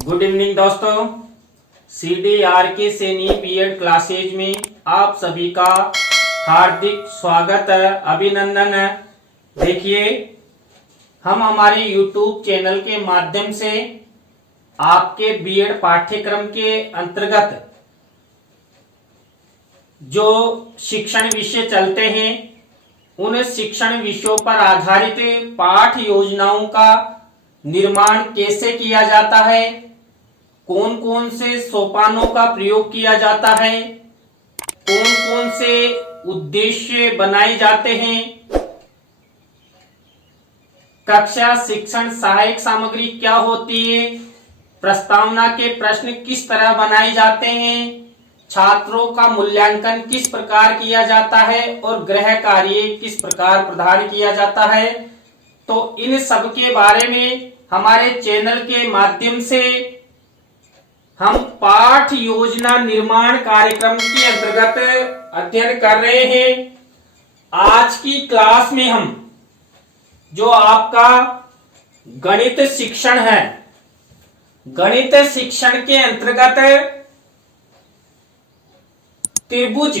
Good evening दोस्तों। CDRK Saini B Ed classes में आप सभी का हार्दिक स्वागत है, अभिनंदन है। देखिए, हम हमारे YouTube चैनल के माध्यम से आपके बीएड पाठ्यक्रम के अंतर्गत जो शिक्षण विषय चलते हैं उन शिक्षण विषयों पर आधारित पाठ योजनाओं का निर्माण कैसे किया जाता है, कौन कौन से सोपानों का प्रयोग किया जाता है, कौन कौन से उद्देश्य बनाए जाते हैं, कक्षा शिक्षण सहायक सामग्री क्या होती है, प्रस्तावना के प्रश्न किस तरह बनाए जाते हैं, छात्रों का मूल्यांकन किस प्रकार किया जाता है और गृह कार्य किस प्रकार प्रदान किया जाता है। तो इन सब के बारे में हमारे चैनल के माध्यम से हम पाठ योजना निर्माण कार्यक्रम के अंतर्गत अध्ययन कर रहे हैं। आज की क्लास में हम जो आपका गणित शिक्षण है, गणित शिक्षण के अंतर्गत त्रिभुज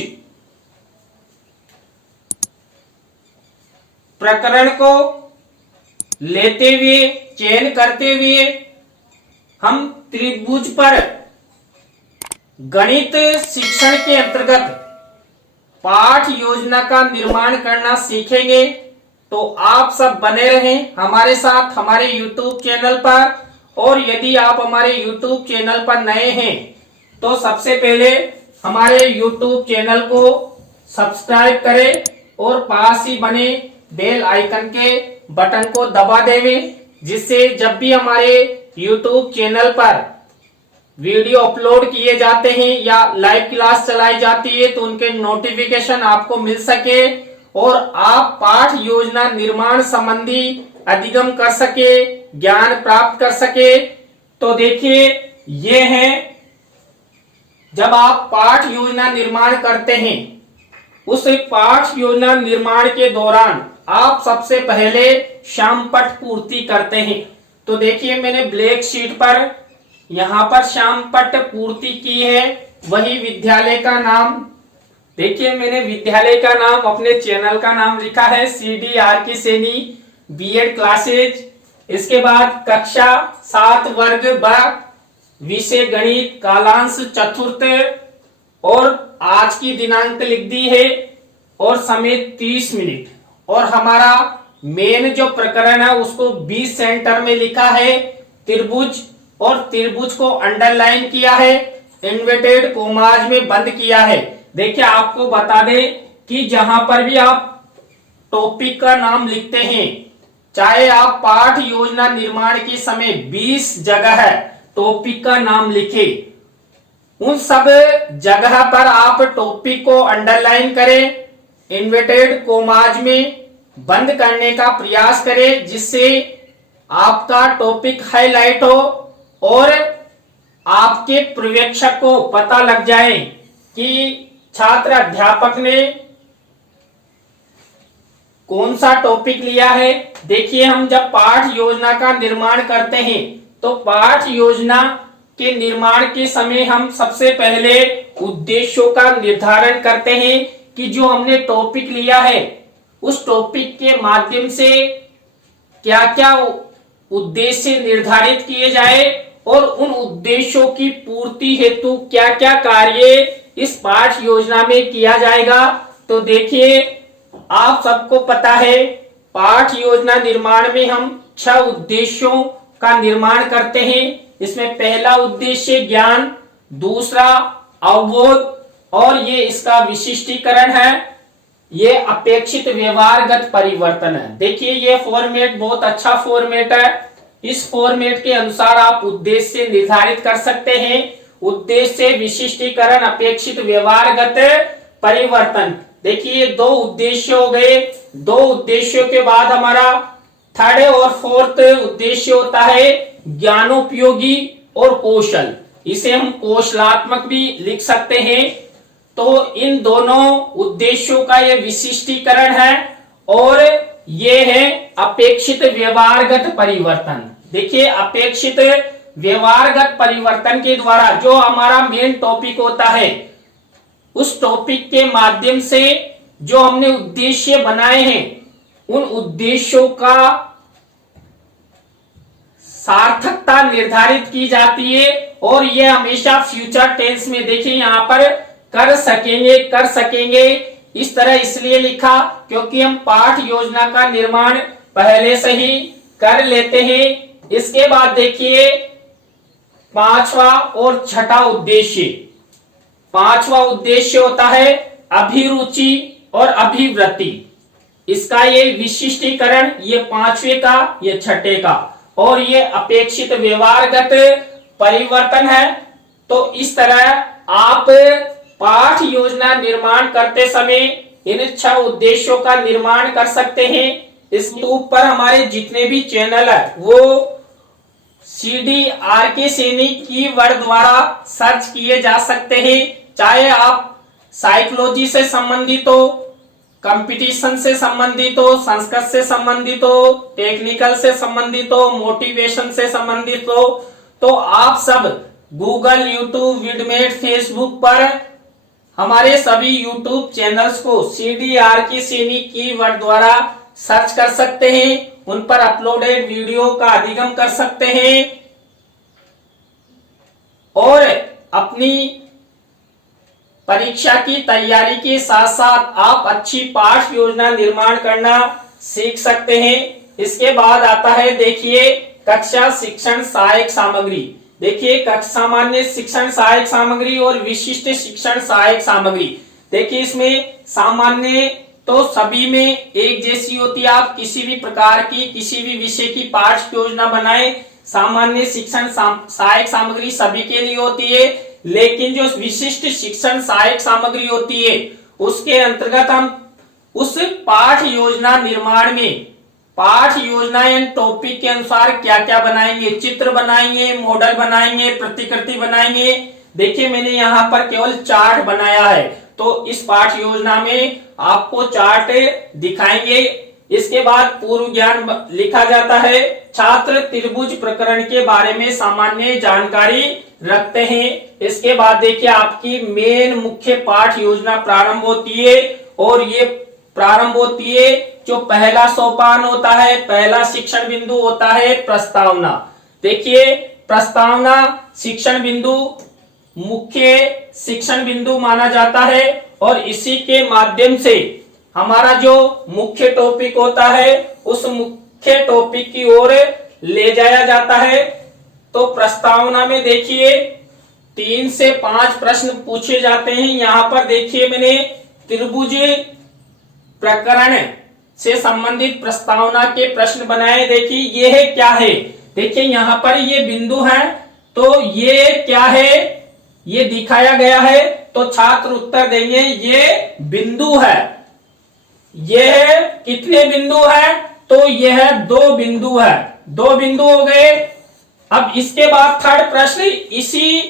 प्रकरण को लेते हुए, चयन करते हुए हम त्रिभुज पर गणित शिक्षण के अंतर्गत पाठ योजना का निर्माण करना सीखेंगे। तो आप सब बने रहें हमारे साथ हमारे YouTube चैनल पर। और यदि आप हमारे YouTube चैनल पर नए हैं तो सबसे पहले हमारे YouTube चैनल को सब्सक्राइब करें और पास ही बने बेल आइकन के बटन को दबा देवें, जिससे जब भी हमारे YouTube चैनल पर वीडियो अपलोड किए जाते हैं या लाइव क्लास चलाई जाती है तो उनके नोटिफिकेशन आपको मिल सके और आप पाठ योजना निर्माण संबंधी अधिगम कर सके, ज्ञान प्राप्त कर सके। तो देखिए, ये है जब आप पाठ योजना निर्माण करते हैं, उस पाठ योजना निर्माण के दौरान आप सबसे पहले श्यामपट्ट पूर्ति करते हैं। तो देखिए, मैंने ब्लैक शीट पर यहाँ पर श्यामपट्ट पूर्ति की है। वही विद्यालय का नाम, देखिए मैंने विद्यालय का नाम, अपने चैनल का नाम लिखा है CDRK सैनी बीएड क्लासेज। इसके बाद कक्षा 7 वर्ग ब, विषय गणित, कालांश चतुर्थ, और आज की दिनांक लिख दी है और समय 30 मिनट। और हमारा मेन जो प्रकरण है उसको 20 सेंटर में लिखा है त्रिभुज, और त्रिभुज को अंडरलाइन किया है, इन्वर्टेड कोमाज में बंद किया है। देखिए, आपको बता दें कि जहां पर भी आप टॉपिक का नाम लिखते हैं, चाहे आप पाठ योजना निर्माण के समय 20 जगह टॉपिक का नाम लिखे, उन सब जगह पर आप टॉपिक को अंडरलाइन करें, इन्वर्टेड कोमाज में बंद करने का प्रयास करें, जिससे आपका टॉपिक हाईलाइट हो और आपके पर्यवेक्षक को पता लग जाए कि छात्र अध्यापक ने कौन सा टॉपिक लिया है। देखिए, हम जब पाठ योजना का निर्माण करते हैं तो पाठ योजना के निर्माण के समय हम सबसे पहले उद्देश्यों का निर्धारण करते हैं कि जो हमने टॉपिक लिया है उस टॉपिक के माध्यम से क्या क्या उद्देश्य निर्धारित किए जाए और उन उद्देश्यों की पूर्ति हेतु क्या क्या कार्य इस पाठ योजना में किया जाएगा। तो देखिए, आप सबको पता है पाठ योजना निर्माण में हम 6 उद्देश्यों का निर्माण करते हैं। इसमें पहला उद्देश्य ज्ञान, दूसरा अवबोध, और ये इसका विशिष्टीकरण है, ये अपेक्षित व्यवहारगत परिवर्तन है। देखिए, ये फॉर्मेट बहुत अच्छा फॉर्मेट है। इस फॉर्मेट के अनुसार आप उद्देश्य निर्धारित कर सकते हैं। उद्देश्य, विशिष्टीकरण, अपेक्षित व्यवहारगत परिवर्तन। देखिए, 2 उद्देश्य हो गए। 2 उद्देश्यों के बाद हमारा थर्ड और फोर्थ उद्देश्य होता है ज्ञानोपयोगी और कौशल। इसे हम कौशलात्मक भी लिख सकते हैं। तो इन दोनों उद्देश्यों का ये विशिष्टीकरण है और ये है अपेक्षित व्यवहारगत परिवर्तन। देखिए, अपेक्षित व्यवहारगत परिवर्तन के द्वारा जो हमारा मेन टॉपिक होता है, उस टॉपिक के माध्यम से जो हमने उद्देश्य बनाए हैं, उन उद्देश्यों का सार्थकता निर्धारित की जाती है। और यह हमेशा फ्यूचर टेंस में, देखिए यहां पर कर सकेंगे इस तरह इसलिए लिखा क्योंकि हम पाठ योजना का निर्माण पहले से ही कर लेते हैं। इसके बाद देखिए पांचवा और छठा उद्देश्य। पांचवा उद्देश्य होता है अभिरुचि और अभिवृत्ति। इसका ये विशिष्टीकरण, ये पांचवे का, ये छठे का, और ये अपेक्षित व्यवहारगत परिवर्तन है। तो इस तरह आप पाठ योजना निर्माण करते समय इन 6 उद्देश्यों का निर्माण कर सकते हैं। इस यूट्यूब पर हमारे जितने भी चैनल है वो CDRK सैनी कीवर्ड द्वारा सर्च किए जा सकते हैं। चाहे आप साइकोलॉजी से संबंधित हो, कंपटीशन से संबंधित हो, संस्कृत से संबंधित हो, टेक्निकल से संबंधित हो, मोटिवेशन से संबंधित हो, तो आप सब गूगल, यूट्यूब, विडमेट, फेसबुक पर हमारे सभी यूट्यूब चैनल्स को CDRK सैनी कीवर्ड द्वारा सर्च कर सकते हैं। उन पर अपलोडेड वीडियो का अधिगम कर सकते हैं और अपनी परीक्षा की तैयारी के साथ साथ आप अच्छी पाठ योजना निर्माण करना सीख सकते हैं। इसके बाद आता है देखिए कक्षा शिक्षण सहायक सामग्री। देखिए सामान्य शिक्षण सहायक सामग्री और विशिष्ट शिक्षण सहायक सामग्री। देखिए इसमें सामान्य तो सभी में एक जैसी होती है। आप किसी भी प्रकार की किसी भी विषय की पाठ योजना बनाएं, सामान्य शिक्षण सहायक सामग्री सभी के लिए होती है। लेकिन जो विशिष्ट शिक्षण सहायक सामग्री होती है उसके अंतर्गत हम उस पाठ योजना निर्माण में पाठ योजना एंड टॉपिक के अनुसार क्या क्या बनाएंगे, चित्र बनाएंगे, मॉडल बनाएंगे, प्रतिकृति बनाएंगे। देखिए मैंने यहाँ पर केवल चार्ट बनाया है, तो इस पाठ योजना में आपको चार्ट दिखाएंगे। इसके बाद पूर्व ज्ञान लिखा जाता है। छात्र त्रिभुज प्रकरण के बारे में सामान्य जानकारी रखते हैं। इसके बाद देखिए आपकी मेन मुख्य पाठ योजना प्रारंभ होती है और ये प्रारंभ होती है जो पहला सोपान होता है, पहला शिक्षण बिंदु होता है प्रस्तावना। देखिए प्रस्तावना शिक्षण बिंदु मुख्य शिक्षण बिंदु माना जाता है और इसी के माध्यम से हमारा जो मुख्य टॉपिक होता है उस मुख्य टॉपिक की ओर ले जाया जाता है। तो प्रस्तावना में देखिए 3 से 5 प्रश्न पूछे जाते हैं। यहाँ पर देखिए मैंने त्रिभुज प्रकरण से संबंधित प्रस्तावना के प्रश्न बनाए। देखिए ये है क्या है, देखिए यहाँ पर ये बिंदु है, तो ये क्या है ये दिखाया गया है। तो छात्र उत्तर देंगे ये बिंदु है। यह कितने बिंदु है, तो यह 2 बिंदु है, 2 बिंदु हो गए। अब इसके बाद थर्ड प्रश्न, इसी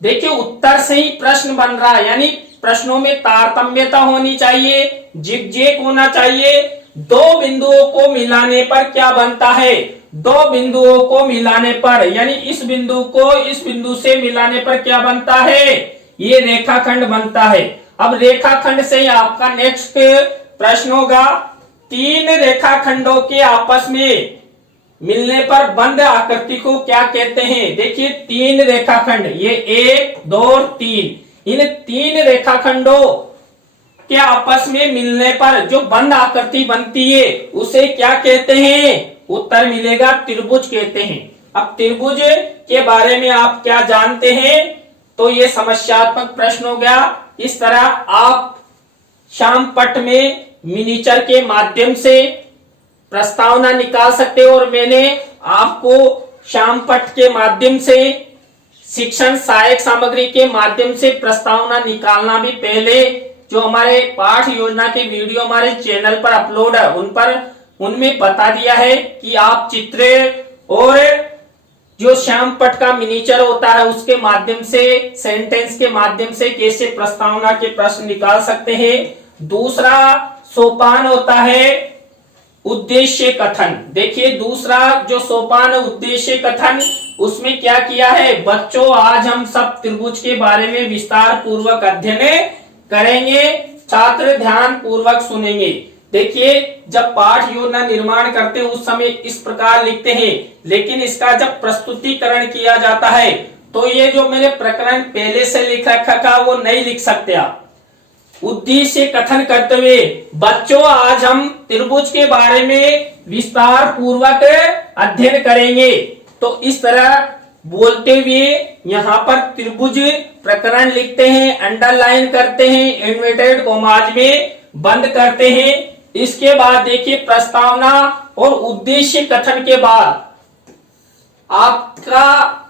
देखिए उत्तर से ही प्रश्न बन रहा है, यानी प्रश्नों में तारतम्यता होनी चाहिए, जिगजैग होना चाहिए। 2 बिंदुओं को मिलाने पर क्या बनता है, 2 बिंदुओं को मिलाने पर यानी इस बिंदु को इस बिंदु से मिलाने पर क्या बनता है, ये रेखाखंड बनता है। अब रेखाखंड से आपका नेक्स्ट प्रश्न होगा 3 रेखाखंडों के आपस में मिलने पर बंद आकृति को क्या कहते हैं। देखिए 3 रेखाखंड, ये 1 2 और 3, इन 3 रेखाखंडों के आपस में मिलने पर जो बंद आकृति बनती है उसे क्या कहते हैं, उत्तर मिलेगा त्रिभुज कहते हैं। अब त्रिभुज के बारे में आप क्या जानते हैं, तो ये समस्यात्मक प्रश्न हो गया। इस तरह आप श्यामपट्ट में मिनीचर के माध्यम से प्रस्तावना निकाल सकते हो और मैंने आपको श्यामपट्ट के माध्यम से शिक्षण सहायक सामग्री के माध्यम से प्रस्तावना निकालना भी पहले जो हमारे पाठ योजना के वीडियो हमारे चैनल पर अपलोड है उनमें बता दिया है कि आप चित्र और जो श्यामपट्ट का मिनीचर होता है उसके माध्यम से सेंटेंस के माध्यम से कैसे प्रस्तावना के प्रश्न निकाल सकते हैं। दूसरा सोपान होता है उद्देश्य कथन। देखिए दूसरा जो सोपान है उद्देश्य कथन, उसमें क्या किया है, बच्चों आज हम सब त्रिभुज के बारे में विस्तार पूर्वक अध्ययन करेंगे, छात्र ध्यान पूर्वक सुनेंगे। देखिए जब पाठ योजना निर्माण करते हैं उस समय इस प्रकार लिखते हैं, लेकिन इसका जब प्रस्तुतिकरण किया जाता है तो ये जो मैंने प्रकरण पहले से लिख रखा था वो नहीं लिख सकते आप। उद्देश्य कथन करते हुए बच्चों आज हम त्रिभुज के बारे में विस्तार पूर्वक अध्ययन करेंगे, तो इस तरह बोलते हुए यहाँ पर त्रिभुज प्रकरण लिखते हैं, अंडरलाइन करते हैं, इन्वर्टेड कॉमाज में बंद करते हैं। इसके बाद देखिए प्रस्तावना और उद्देश्य कथन के बाद आपका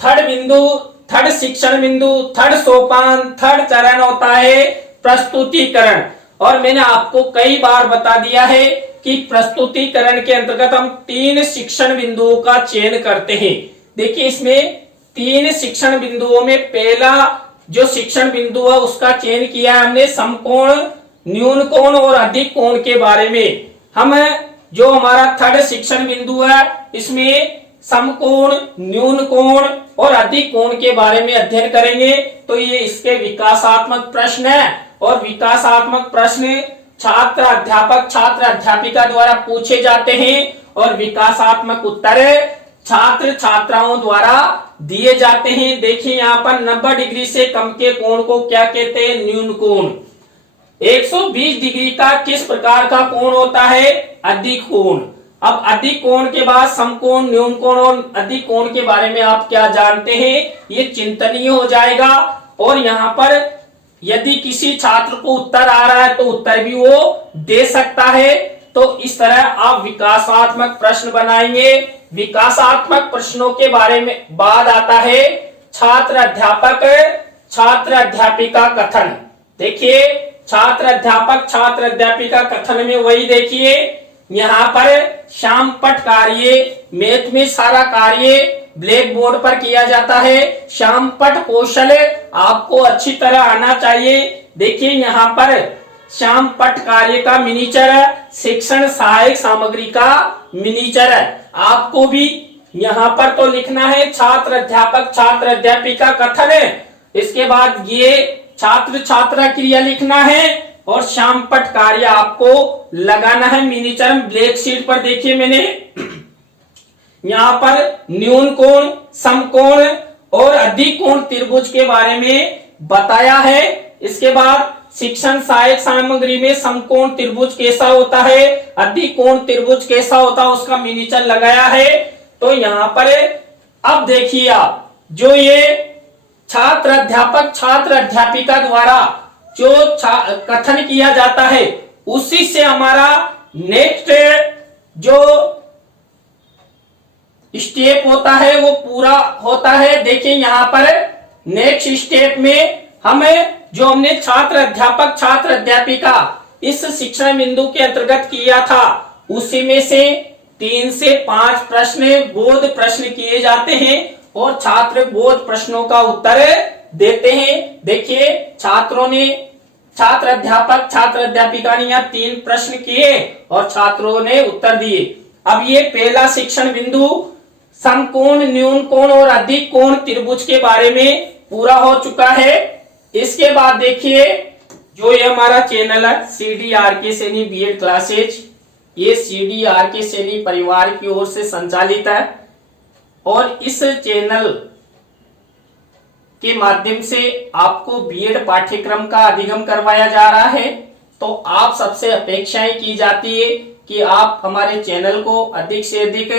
थर्ड शिक्षण बिंदु, थर्ड सोपान, थर्ड चरण होता है प्रस्तुतिकरण। और मैंने आपको कई बार बता दिया है कि प्रस्तुतिकरण के अंतर्गत हम 3 शिक्षण बिंदुओं का चयन करते हैं। देखिए इसमें 3 शिक्षण बिंदुओं में पहला जो शिक्षण बिंदु है उसका चयन किया है हमने समकोण, न्यून कोण और अधिक कोण के बारे में। हम जो हमारा थर्ड शिक्षण बिंदु है इसमें समकोण, न्यून कोण और अधिक कोण के बारे में अध्ययन करेंगे। तो ये इसके विकासात्मक प्रश्न है और विकासात्मक प्रश्न छात्र अध्यापक छात्र अध्यापिका द्वारा पूछे जाते हैं और विकासात्मक उत्तर छात्र छात्राओं द्वारा दिए जाते हैं। देखिए यहाँ पर 90 डिग्री से कम के कोण को क्या कहते हैं, न्यून कोण। 120 डिग्री का किस प्रकार का कोण होता है, अधिक कोण। अब अधिक कोण के बाद समकोण, न्यून कोण और अधिक कोण के बारे में आप क्या जानते हैं, ये चिंतनीय हो जाएगा। और यहाँ पर यदि किसी छात्र को उत्तर आ रहा है तो उत्तर भी वो दे सकता है। तो इस तरह आप विकासात्मक प्रश्न बनाएंगे। विकासात्मक प्रश्नों के बारे में बाद आता है छात्र अध्यापक छात्र अध्यापिका कथन। देखिए छात्र अध्यापक छात्र अध्यापिका कथन में वही देखिए यहाँ पर शाम पट कार्य, मैथ में सारा कार्य ब्लैक बोर्ड पर किया जाता है। शाम पट कौशल आपको अच्छी तरह आना चाहिए। देखिए यहाँ पर शाम पट कार्य का मिनीचर है, शिक्षण सहायक सामग्री का मिनीचर है। आपको भी यहाँ पर तो लिखना है छात्र अध्यापक छात्र अध्यापिका कथन है, इसके बाद ये छात्र छात्रा क्रिया लिखना है और शाम पट कार्य आपको लगाना है मिनीचर ब्लैक शीट पर। देखिए मैंने यहाँ पर न्यून कोण, समकोण और अधिक कोण त्रिभुज के बारे में बताया है। इसके बाद शिक्षण सहायक सामग्री में समकोण त्रिभुज कैसा होता है, अधिक कोण त्रिभुज कैसा होता है, उसका मिनीचर लगाया है। तो यहाँ पर अब देखिए आप जो ये छात्र अध्यापक छात्र अध्यापिका द्वारा जो कथन किया जाता है उसी से हमारा नेक्स्ट जो स्टेप होता है वो पूरा होता है। देखिए यहाँ पर नेक्स्ट स्टेप में हमें जो हमने छात्र अध्यापक छात्र अध्यापिका इस शिक्षण बिंदु के अंतर्गत किया था उसी में से 3 से 5 प्रश्न बोध प्रश्न किए जाते हैं और छात्र बोध प्रश्नों का उत्तर देते हैं। देखिए छात्रों ने छात्र अध्यापक छात्र अध्यापिका ने यहाँ 3 प्रश्न किए और छात्रों ने उत्तर दिए। अब ये पहला शिक्षण बिंदु समकोण, न्यून कोण और अधिक कोण त्रिभुज के बारे में पूरा हो चुका है। इसके बाद देखिए जो ये हमारा चैनल है CDRK सैनी BEd क्लासेज, ये CDRK सैनी परिवार की ओर से संचालित है और इस चैनल के माध्यम से आपको BEd पाठ्यक्रम का अधिगम करवाया जा रहा है। तो आप सबसे अपेक्षाएं की जाती है कि आप हमारे चैनल को अधिक से अधिक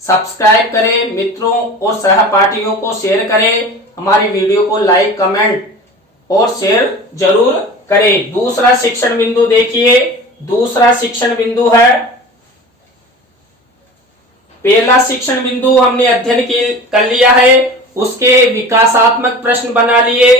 सब्सक्राइब करें, मित्रों और सहपाठियों को शेयर करें, हमारी वीडियो को लाइक कमेंट और शेयर जरूर करें। दूसरा शिक्षण बिंदु देखिए, दूसरा शिक्षण बिंदु है, पहला शिक्षण बिंदु हमने अध्ययन कर लिया है, उसके विकासात्मक प्रश्न बना लिए,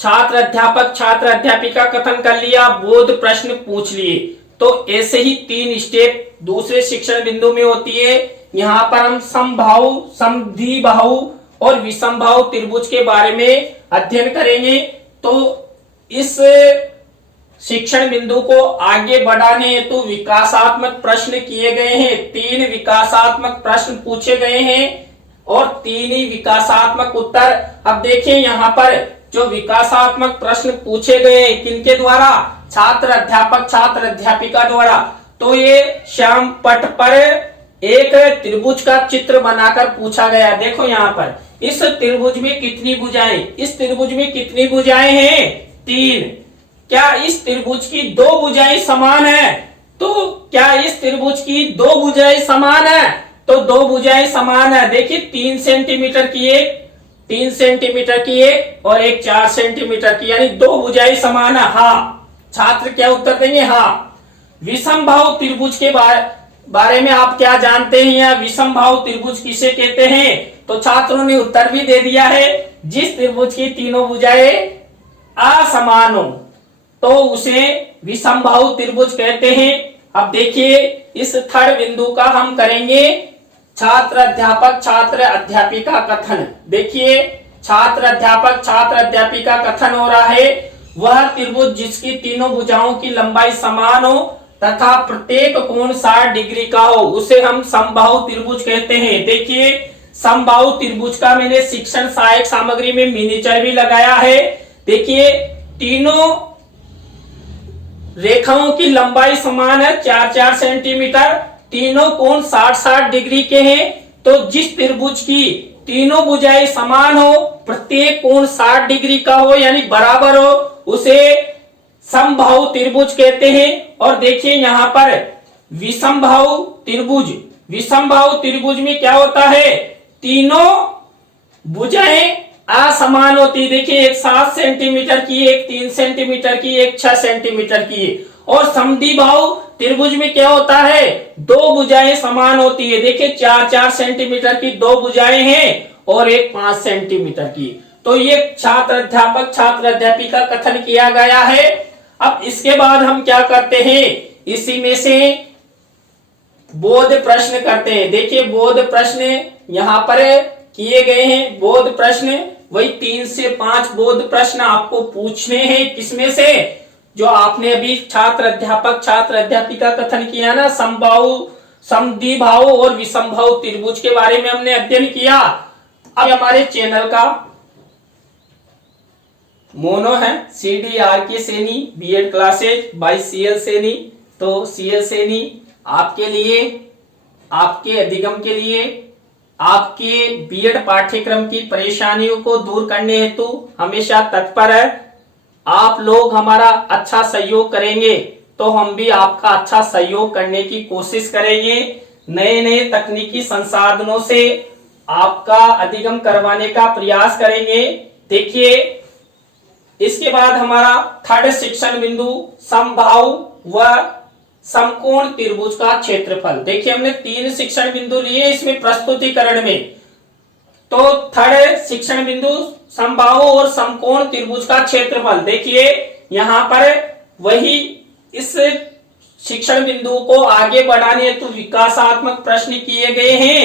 छात्र अध्यापक छात्र अध्यापिका कथन कर लिया, बोध प्रश्न पूछ लिए। तो ऐसे ही 3 स्टेप दूसरे शिक्षण बिंदु में होती है। यहाँ पर हम समबाहु, समद्विबाहु और विषमबाहु त्रिभुज के बारे में अध्ययन करेंगे। तो इस शिक्षण बिंदु को आगे बढ़ाने हेतु विकासात्मक प्रश्न किए गए हैं। 3 विकासात्मक प्रश्न पूछे गए हैं और 3 ही विकासात्मक उत्तर। अब देखिए यहाँ पर जो विकासात्मक प्रश्न पूछे गए हैं किनके द्वारा, छात्र अध्यापक छात्र अध्यापिका द्वारा। तो ये श्याम पट पर एक त्रिभुज का चित्र बनाकर पूछा गया। देखो यहाँ पर इस त्रिभुज में कितनी भुजाएं, इस त्रिभुज में कितनी भुजाएं हैं, 3। क्या इस त्रिभुज की 2 भुजाएं समान है, तो क्या इस त्रिभुज की 2 भुजाएं समान है, तो 2 भुजाएं समान है। देखिए 3 सेंटीमीटर की एक, 3 सेंटीमीटर की एक और एक 4 सेंटीमीटर की, यानी 2 भुजाएं समान है। हाँ, छात्र क्या उत्तर देंगे, हाँ। विषमबाहु त्रिभुज के बारे में आप क्या जानते हैं, या विषमबाहु त्रिभुज किसे कहते हैं, तो छात्रों ने उत्तर भी दे दिया है। जिस त्रिभुज की तीनों भुजाएं असमान हो तो उसे विषमबाहु त्रिभुज कहते हैं। अब देखिए इस थर्ड बिंदु का हम करेंगे छात्र अध्यापक छात्र अध्यापिका कथन। देखिए छात्र अध्यापक छात्र अध्यापिका कथन हो रहा है, वह त्रिभुज जिसकी तीनों भुजाओं की लंबाई समान हो तथा प्रत्येक कोण 60 डिग्री का हो उसे हम समबाहु त्रिभुज कहते हैं। देखिए समबाहु त्रिभुज का मैंने शिक्षण सहायक सामग्री में मिनीचर भी लगाया है। देखिए तीनों रेखाओं की लंबाई समान है 4-4 सेंटीमीटर, तीनों कोण 60-60 डिग्री के हैं। तो जिस त्रिभुज की तीनों भुजाएं समान हो, प्रत्येक कोण 60 डिग्री का हो यानी बराबर हो, उसे समबाहु त्रिभुज कहते हैं। और देखिए यहाँ पर विषमबाहु त्रिभुज, विषमबाहु त्रिभुज में क्या होता है, तीनों भुजाएं असमान होती है। देखिए एक 7 सेंटीमीटर की, एक 3 सेंटीमीटर की, एक 6 सेंटीमीटर की। और समद्विबाहु त्रिभुज में क्या होता है, 2 भुजाएं समान होती है। देखिए 4-4 सेंटीमीटर की 2 भुजाएं हैं और एक 5 सेंटीमीटर की। तो ये छात्र अध्यापक छात्र अध्यापिका कथन किया गया है। अब इसके बाद हम क्या करते हैं, इसी में से बोध प्रश्न करते हैं। देखिए बोध प्रश्न यहाँ पर किए गए हैं। बोध प्रश्न वही 3 से 5 बोध प्रश्न आपको पूछने हैं। किसमें से, जो आपने अभी छात्र अध्यापक छात्र अध्यापिका कथन किया ना, समबाहु समद्विबाहु और विषमबाहु त्रिभुज के बारे में हमने अध्ययन किया। अब हमारे चैनल का मोनो है CDR के Saini B Ed classes by CL Saini. तो CL सैनी आपके लिए, आपके अधिगम के लिए, आपके बीएड पाठ्यक्रम की परेशानियों को दूर करने हेतु हमेशा तत्पर है। आप लोग हमारा अच्छा सहयोग करेंगे तो हम भी आपका अच्छा सहयोग करने की कोशिश करेंगे। नए नए तकनीकी संसाधनों से आपका अधिगम करवाने का प्रयास करेंगे। देखिए इसके बाद हमारा थर्ड शिक्षण बिंदु समबाहु व समकोण त्रिभुज का क्षेत्रफल। देखिए हमने 3 शिक्षण बिंदु लिए इसमें प्रस्तुतिकरण में। तो थर्ड शिक्षण बिंदु समबाहु और समकोण त्रिभुज का क्षेत्रफल। देखिए यहाँ पर वही इस शिक्षण बिंदु को आगे बढ़ाने हेतु विकासात्मक प्रश्न किए गए हैं।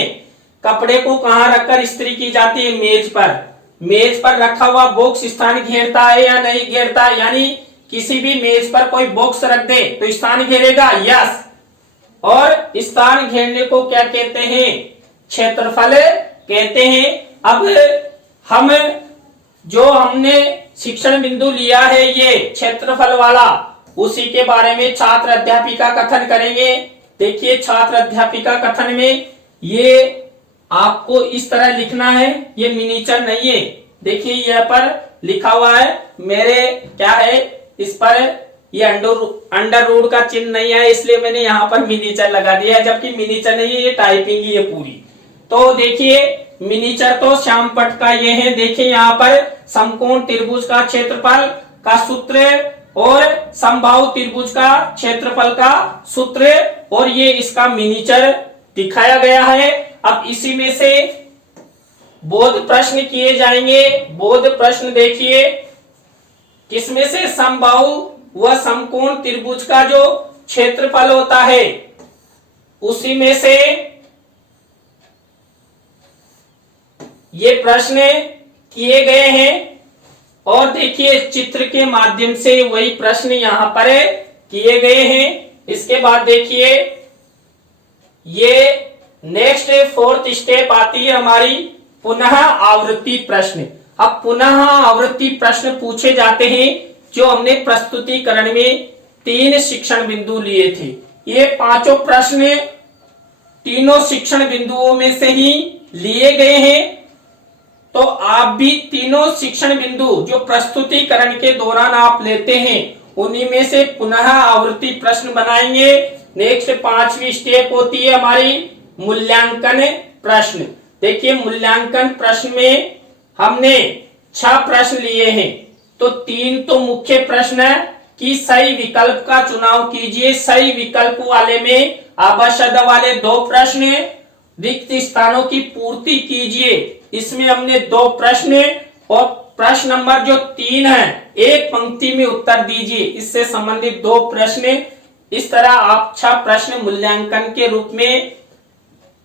कपड़े को कहाँ रखकर इस्त्री की जाती है, मेज पर। मेज पर रखा हुआ बॉक्स स्थान घेरता है या नहीं घेरता, यानी किसी भी मेज पर कोई बॉक्स रख दे तो स्थान घेरेगा, यस। और स्थान घेरने को क्या कहते हैं, क्षेत्रफल कहते हैं। अब हम जो हमने शिक्षण बिंदु लिया है ये क्षेत्रफल वाला, उसी के बारे में छात्र अध्यापिका कथन करेंगे। देखिए छात्र अध्यापिका कथन में ये आपको इस तरह लिखना है, ये मिनीचर नहीं है। देखिए यहाँ पर लिखा हुआ है, मेरे क्या है इस पर ये अंडर रूट का चिन्ह नहीं है, इसलिए मैंने यहाँ पर मिनीचर लगा दिया है, जबकि मिनीचर नहीं है, ये टाइपिंग ही है पूरी। तो देखिए मिनीचर तो श्यामपट्ट का ये है। देखिए यहाँ पर समकोण त्रिभुज का क्षेत्रफल का सूत्र और समबाहु त्रिभुज का क्षेत्रफल का सूत्र, और ये इसका मिनीचर दिखाया गया है। अब इसी में से बोध प्रश्न किए जाएंगे। बोध प्रश्न देखिए किसमें से, समबाहु व समकोण त्रिभुज का जो क्षेत्रफल होता है उसी में से ये प्रश्न किए गए हैं। और देखिए चित्र के माध्यम से वही प्रश्न यहां पर किए गए हैं। इसके बाद देखिए ये नेक्स्ट फोर्थ स्टेप आती है हमारी पुनः आवृत्ति प्रश्न। अब पुनः आवृत्ति प्रश्न पूछे जाते हैं जो हमने प्रस्तुतिकरण में 3 शिक्षण बिंदु लिए थे। ये पांचों प्रश्न तीनों शिक्षण बिंदुओं में से ही लिए गए हैं। तो आप भी तीनों शिक्षण बिंदु जो प्रस्तुतिकरण के दौरान आप लेते हैं उन्हीं में से पुनः आवृत्ति प्रश्न बनाएंगे। नेक्स्ट 5वीं स्टेप होती है हमारी मूल्यांकन प्रश्न। देखिए मूल्यांकन प्रश्न में हमने 6 प्रश्न लिए हैं। तो 3 तो मुख्य प्रश्न है कि सही विकल्प का चुनाव कीजिए। सही विकल्प वाले में आभाषद वाले 2 प्रश्न, रिक्त स्थानों की पूर्ति कीजिए, इसमें हमने 2 प्रश्न, और प्रश्न नंबर जो 3 है एक पंक्ति में उत्तर दीजिए, इससे संबंधित 2 प्रश्न। इस तरह आप 6 प्रश्न मूल्यांकन के रूप में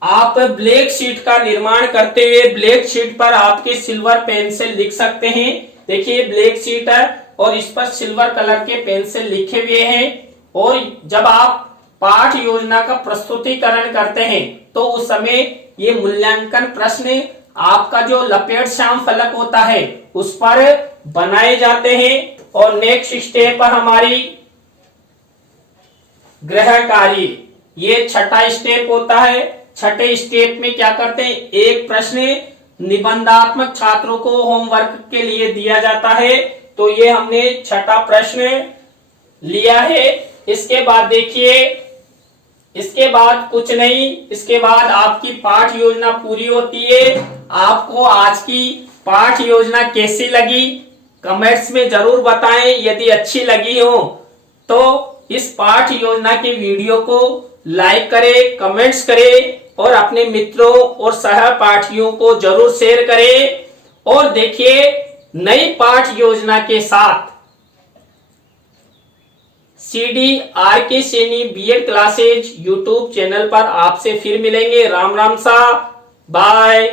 आप ब्लैक शीट का निर्माण करते हुए ब्लैक शीट पर आपके सिल्वर पेन से लिख सकते हैं। देखिए ब्लैक शीट है और इस पर सिल्वर कलर के पेन से लिखे हुए हैं। और जब आप पाठ योजना का प्रस्तुतिकरण करते हैं तो उस समय ये मूल्यांकन प्रश्न आपका जो लपेट श्याम फलक होता है उस पर बनाए जाते हैं। और नेक्स्ट स्टेप पर हमारी गृह कार्य, ये 6ठा स्टेप होता है। 6ठे स्टेप में क्या करते हैं, एक प्रश्न निबंधात्मक छात्रों को होमवर्क के लिए दिया जाता है। तो ये हमने 6ठा प्रश्न लिया है। इसके बाद देखिए, इसके बाद कुछ नहीं, इसके बाद आपकी पाठ योजना पूरी होती है। आपको आज की पाठ योजना कैसी लगी कमेंट्स में जरूर बताएं। यदि अच्छी लगी हो तो इस पाठ योजना के वीडियो को लाइक करें, कमेंट्स करें और अपने मित्रों और सहपाठियों को जरूर शेयर करें। और देखिए नई पाठ योजना के साथ CDRK Saini BEd classes YouTube channel पर आपसे फिर मिलेंगे। राम राम सा, बाय।